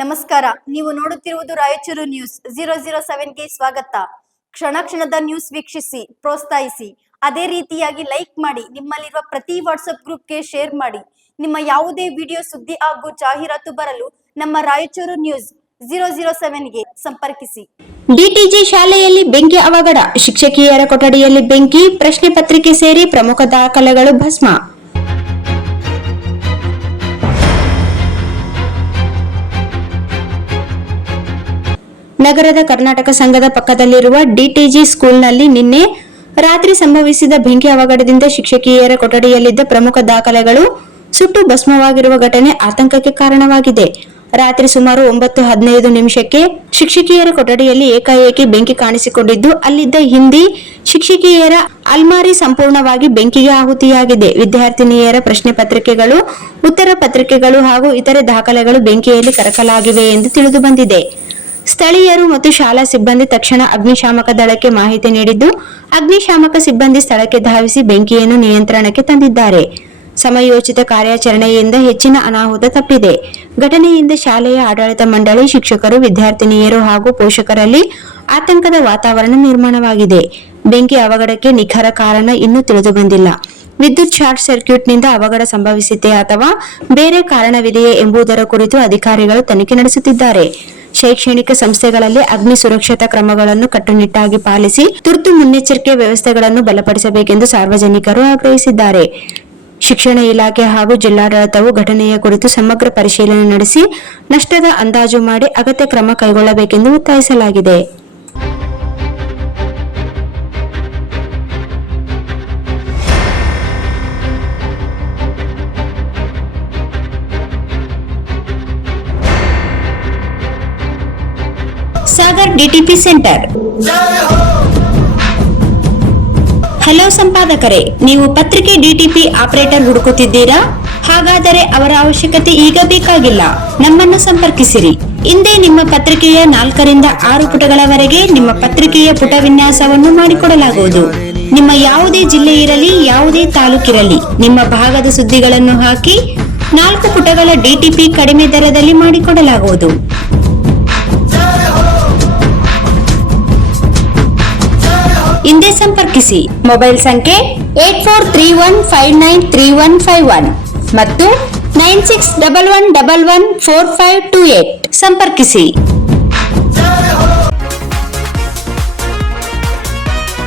ನಮಸ್ಕಾರ. ನೀವು ನೋಡುತ್ತಿರುವುದು ರಾಯಚೂರು ನ್ಯೂಸ್ 007ಗೆ ಸ್ವಾಗತ. ಕ್ಷಣ ಕ್ಷಣದ ನ್ಯೂಸ್ ವೀಕ್ಷಿಸಿ, ಪ್ರೋತ್ಸಾಹಿಸಿ. ಅದೇ ರೀತಿಯಾಗಿ ಲೈಕ್ ಮಾಡಿ, ನಿಮ್ಮಲ್ಲಿರುವ ಪ್ರತಿ ವಾಟ್ಸ್ಆಪ್ ಗ್ರೂಪ್ಗೆ ಶೇರ್ ಮಾಡಿ. ನಿಮ್ಮ ಯಾವುದೇ ವಿಡಿಯೋ, ಸುದ್ದಿ ಹಾಗೂ ಜಾಹೀರಾತು ಬರಲು ನಮ್ಮ ರಾಯಚೂರು ನ್ಯೂಸ್ 007ಗೆ ಸಂಪರ್ಕಿಸಿ. ಡಿಟಿಜಿ ಶಾಲೆಯಲ್ಲಿ ಬೆಂಕಿ ಅವಘಡ, ಶಿಕ್ಷಕಿಯರ ಕೊಠಡಿಯಲ್ಲಿ ಬೆಂಕಿ, ಪ್ರಶ್ನೆ ಪತ್ರಿಕೆ ಸೇರಿ ಪ್ರಮುಖ ದಾಖಲೆಗಳು ಭಸ್ಮ. ನಗರದ ಕರ್ನಾಟಕ ಸಂಘದ ಪಕ್ಕದಲ್ಲಿರುವ ಡಿಟಿಜಿ ಸ್ಕೂಲ್ನಲ್ಲಿ ನಿನ್ನೆ ರಾತ್ರಿ ಸಂಭವಿಸಿದ ಬೆಂಕಿ ಅವಘಡದಿಂದ ಶಿಕ್ಷಕಿಯರ ಕೊಠಡಿಯಲ್ಲಿದ್ದ ಪ್ರಮುಖ ದಾಖಲೆಗಳು ಸುಟ್ಟು ಭಸ್ಮವಾಗಿರುವ ಘಟನೆ ಆತಂಕಕ್ಕೆ ಕಾರಣವಾಗಿದೆ. ರಾತ್ರಿ ಸುಮಾರು 9:15 ನಿಮಿಷಕ್ಕೆ ಶಿಕ್ಷಕಿಯರ ಕೊಠಡಿಯಲ್ಲಿ ಏಕಾಏಕಿ ಬೆಂಕಿ ಕಾಣಿಸಿಕೊಂಡಿದ್ದು, ಅಲ್ಲಿದ್ದ ಹಿಂದಿ ಶಿಕ್ಷಕಿಯರ ಅಲ್ಮಾರಿ ಸಂಪೂರ್ಣವಾಗಿ ಬೆಂಕಿಗೆ ಆಹುತಿಯಾಗಿದೆ. ವಿದ್ಯಾರ್ಥಿನಿಯರ ಪ್ರಶ್ನೆ ಪತ್ರಿಕೆಗಳು, ಉತ್ತರ ಪತ್ರಿಕೆಗಳು ಹಾಗೂ ಇತರೆ ದಾಖಲೆಗಳು ಬೆಂಕಿಯಲ್ಲಿ ಕರಕಲಾಗಿವೆ ಎಂದು ತಿಳಿದು ಬಂದಿದೆ. ಸ್ಥಳೀಯರು ಮತ್ತು ಶಾಲಾ ಸಿಬ್ಬಂದಿ ತಕ್ಷಣ ಅಗ್ನಿಶಾಮಕ ದಳಕ್ಕೆ ಮಾಹಿತಿ ನೀಡಿದ್ದು, ಅಗ್ನಿಶಾಮಕ ಸಿಬ್ಬಂದಿ ಸ್ಥಳಕ್ಕೆ ಧಾವಿಸಿ ಬೆಂಕಿಯನ್ನು ನಿಯಂತ್ರಣಕ್ಕೆ ತಂದಿದ್ದಾರೆ. ಸಮಯೋಚಿತ ಕಾರ್ಯಾಚರಣೆಯಿಂದ ಹೆಚ್ಚಿನ ಅನಾಹುತ ತಪ್ಪಿದೆ. ಘಟನೆಯಿಂದ ಶಾಲೆಯ ಆಡಳಿತ ಮಂಡಳಿ, ಶಿಕ್ಷಕರು, ವಿದ್ಯಾರ್ಥಿನಿಯರು ಹಾಗೂ ಪೋಷಕರಲ್ಲಿ ಆತಂಕದ ವಾತಾವರಣ ನಿರ್ಮಾಣವಾಗಿದೆ. ಬೆಂಕಿ ಅವಘಡಕ್ಕೆ ನಿಖರ ಕಾರಣ ಇನ್ನೂ ತಿಳಿದು ಬಂದಿಲ್ಲ. ವಿದ್ಯುತ್ ಶಾರ್ಟ್ ಸರ್ಕ್ಯೂಟ್ನಿಂದ ಅವಘಡ ಸಂಭವಿಸಿದೆ ಅಥವಾ ಬೇರೆ ಕಾರಣವಿದೆಯೇ ಎಂಬುದರ ಕುರಿತು ಅಧಿಕಾರಿಗಳು ತನಿಖೆ ನಡೆಸುತ್ತಿದ್ದಾರೆ. ಶೈಕ್ಷಣಿಕ ಸಂಸ್ಥೆಗಳಲ್ಲಿ ಅಗ್ನಿ ಸುರಕ್ಷತಾ ಕ್ರಮಗಳನ್ನು ಕಟ್ಟುನಿಟ್ಟಾಗಿ ಪಾಲಿಸಿ ತುರ್ತು ಮುನ್ನೆಚ್ಚರಿಕೆ ವ್ಯವಸ್ಥೆಗಳನ್ನು ಬಲಪಡಿಸಬೇಕೆಂದು ಸಾರ್ವಜನಿಕರು ಆಗ್ರಹಿಸಿದ್ದಾರೆ. ಶಿಕ್ಷಣ ಇಲಾಖೆ ಹಾಗೂ ಜಿಲ್ಲಾಡಳಿತವು ಘಟನೆಯ ಕುರಿತು ಸಮಗ್ರ ಪರಿಶೀಲನೆ ನಡೆಸಿ ನಷ್ಟದ ಅಂದಾಜು ಮಾಡಿ ಅಗತ್ಯ ಕ್ರಮ ಕೈಗೊಳ್ಳಬೇಕೆಂದು ಒತ್ತಾಯಿಸಲಾಗಿದೆ. Sagar DTP centre. ಹಲೋ ಸಂಪಾದಕರೇ, ನೀವು ಪತ್ರಿಕೆ ಡಿಟಿಪಿ ಆಪರೇಟರ್ ಹುಡುಕುತ್ತಿದ್ದೀರಾ? ಹಾಗಾದರೆ ಅವರ ಅವಶ್ಯಕತೆ ಈಗ ಬೇಕಾಗಿಲ್ಲ. ನಮ್ಮನ್ನು ಸಂಪರ್ಕಿಸಿರಿ. ಇಂದೇ ನಿಮ್ಮ ಪತ್ರಿಕೆಯ 4 ರಿಂದ 6 ಪುಟಗಳವರೆಗೆ ನಿಮ್ಮ ಪತ್ರಿಕೆಯ ಪುಟ ವಿನ್ಯಾಸವನ್ನು ಮಾಡಿಕೊಡಲಾಗುವುದು. ನಿಮ್ಮ ಯಾವುದೇ ಜಿಲ್ಲೆ ಇರಲಿ, ಯಾವುದೇ ತಾಲೂಕಿರಲಿ, ನಿಮ್ಮ ಭಾಗದ ಸುದ್ದಿಗಳನ್ನು ಹಾಕಿ 4 ಪುಟಗಳ ಡಿಟಿಪಿ ಕಡಿಮೆ ದರದಲ್ಲಿ ಮಾಡಿಕೊಡಲಾಗುವುದು. ಹಿಂದೆ ಸಂಪರ್ಕಿಸಿ. ಮೊಬೈಲ್ ಸಂಖ್ಯೆ 8431593151 ಮತ್ತು 9611114528 ಸಂಪರ್ಕಿಸಿ.